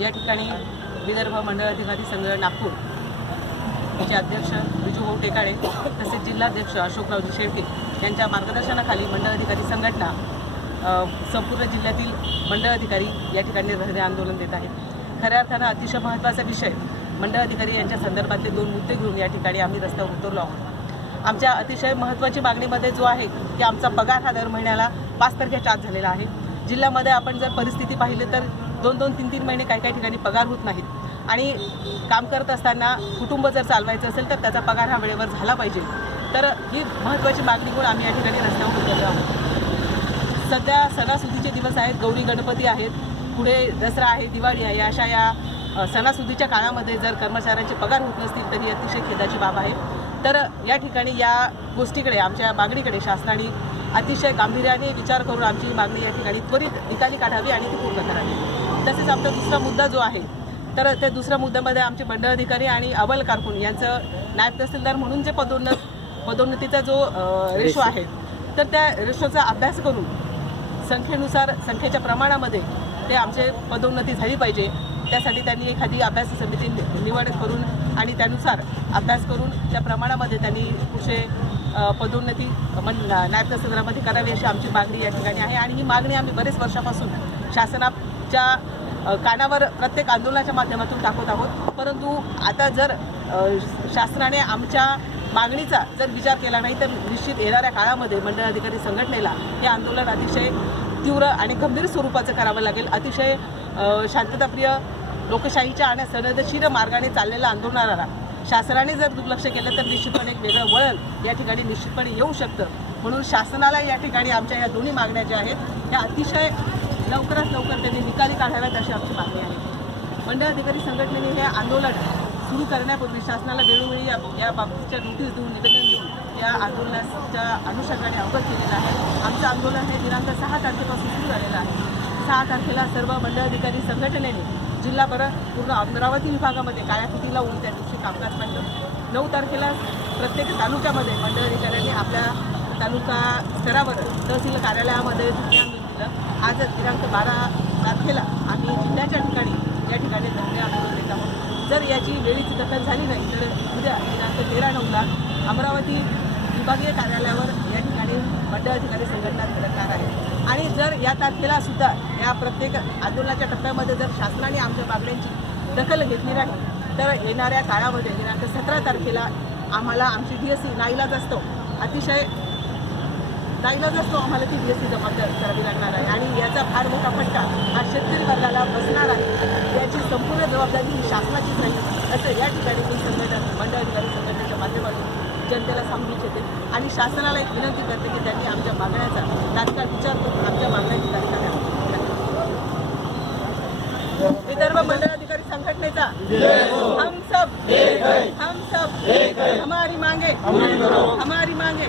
या ठिकाणी विदर्भ मंडळ अधिकारी संघ नागपूर चे अध्यक्ष विजूभाऊ टेकाळे तसेच जिल्हाध्यक्ष अशोकरावजी शेळके यांच्या मार्गदर्शनाखाली मंडळ अधिकारी संघटना संपूर्ण जिल्ह्यातील मंडळ अधिकारी या ठिकाणी रहदारी आंदोलन देत आहेत. खऱ्या अर्थानं अतिशय महत्त्वाचा विषय मंडळ अधिकारी यांच्या संदर्भातले दोन मुद्दे घेऊन या ठिकाणी आम्ही रस्त्यावर उतरलो आहोत. आमच्या अतिशय महत्त्वाची मागणीमध्ये जो आहे की आमचा पगार हा दर महिन्याला पाच तारखेच्या आत झालेला आहे. जिल्ह्यामध्ये आपण जर परिस्थिती पाहिली तर दोन दोन तीन तीन महिने काही काही ठिकाणी पगार होत नाहीत. आणि काम करत असताना कुटुंब जर चालवायचं असेल तर त्याचा पगार हा वेळेवर झाला पाहिजे. तर ही महत्त्वाची मागणी म्हणून आम्ही या ठिकाणी रस्त्यावर उतरलो आहोत. सध्या सणासुदीचे दिवस आहेत गौरी गणपती आहेत पुढे दसरा आहे दिवाळी आहे अशा या सणासुदीच्या काळामध्ये जर कर्मचाऱ्यांचे पगार होत नसतील तर ही अतिशय खेदाची बाब आहे. तर या ठिकाणी या गोष्टीकडे आमच्या मागणीकडे शासनाने अतिशय गांभीर्याने विचार करून आमची मागणी या ठिकाणी त्वरित निकाली काढावी आणि ती पूर्ण करावी. तसेच आमचा दुसरा मुद्दा जो आहे. तर त्या दुसऱ्या मुद्द्यामध्ये आमचे मंडळ अधिकारी आणि अवल कारकून यांचं नायब तहसीलदार म्हणून जे पदोन्नत पदोन्नतीचा जो रेशो आहे तर त्या रेशोचा अभ्यास करून संख्येनुसार संख्येच्या प्रमाणामध्ये ते आमचे पदोन्नती झाली पाहिजे. त्यासाठी त्यांनी एखादी अभ्यास समिती नि- निवड करून आणि त्यानुसार अभ्यास करून त्या प्रमाणामध्ये त्यांनी पुढचे पदोन्नती मन नायब तहसीलदारामध्ये करावी अशी आमची मागणी या ठिकाणी आहे. आणि ही मागणी आम्ही बरेच वर्षापासून शासना अ, कानावर प्रत्येक आंदोलनाच्या माध्यमातून टाकत आहोत. परंतु आता जर शासनाने आमच्या मागणीचा जर विचार केला नाही तर निश्चित येणाऱ्या काळामध्ये मंडळ अधिकारी संघटनेला हे आंदोलन अतिशय तीव्र आणि गंभीर स्वरूपाचं करावं लागेल. अतिशय शांतताप्रिय लोकशाहीच्या आणि सनदशीर मार्गाने चाललेला आंदोलनाला शासनाने जर दुर्लक्ष केलं तर निश्चितपणे एक वेगळं वळण या ठिकाणी निश्चितपणे येऊ शकतं. म्हणून शासनाला या ठिकाणी आमच्या या दोन्ही मागण्या ज्या आहेत ह्या अतिशय लवकरात लवकर त्यांनी निकाली काढाव्यात अशी आमची मागणी आहे. मंडळ अधिकारी संघटनेने हे आंदोलन सुरू करण्यापूर्वी शासनाला वेळोवेळी या या बाबतीच्या नोटीस देऊन निवेदन देऊन या आंदोलनाच्या अनुषंगाने अवगत केलेलं आहे. आमचं आंदोलन हे दिनांक सहा तारखेपासून सुरू झालेलं आहे. सहा तारखेला सर्व मंडळ अधिकारी संघटनेने जिल्हाभर पूर्ण अमरावती विभागामध्ये काळ्या फिटी त्या दिवशी कामकाज मांडलं. नऊ तारखेला प्रत्येक तालुक्यामध्ये मंडळ अधिकाऱ्यांनी आपल्या तालुका स्तरावर तहसील कार्यालयामध्ये धरणे दिलं. आज दिनांक बारा तारखेला आम्ही जिल्ह्याच्या ठिकाणी या ठिकाणी धरणे आंदोलन देत आहोत जर याची वेळीची दखल झाली नाही तर उद्या दिनांक तेरा नऊला अमरावती विभागीय कार्यालयावर या ठिकाणी मंडळ अधिकारी संघटना धडकणार आहे. आणि जर या तारखेला सुद्धा या प्रत्येक आंदोलनाच्या टप्प्यामध्ये जर शासनाने आमच्या मागण्यांची दखल घेतली नाही तर येणाऱ्या काळामध्ये दिनांक सतरा तारखेला आम्हाला आमची डी एस सी नाईलाज असतो. अतिशय नाईलाज असतो आम्हाला ती डी एस सी जमा करावी लागणार आहे. याचा फार मोठा फटका हा शेतकरी वर्गाला बसणार आहे. याची संपूर्ण जबाबदारी ही शासनाचीच नाही असं या ठिकाणी मी संघटन मंडळाधिकारी संघटनेच्या माध्यमातून जनतेला सांगू इच्छिते आणि शासनाला एक विनंती करते की त्यांनी आमच्या मागण्याचा तात्काळ विचार करून आमच्या मागण्याची तात्काळ विदर्भ मंडळ अधिकारी संघटनेचा हम सब हम सब हमारी मांगे हमारी मांगे.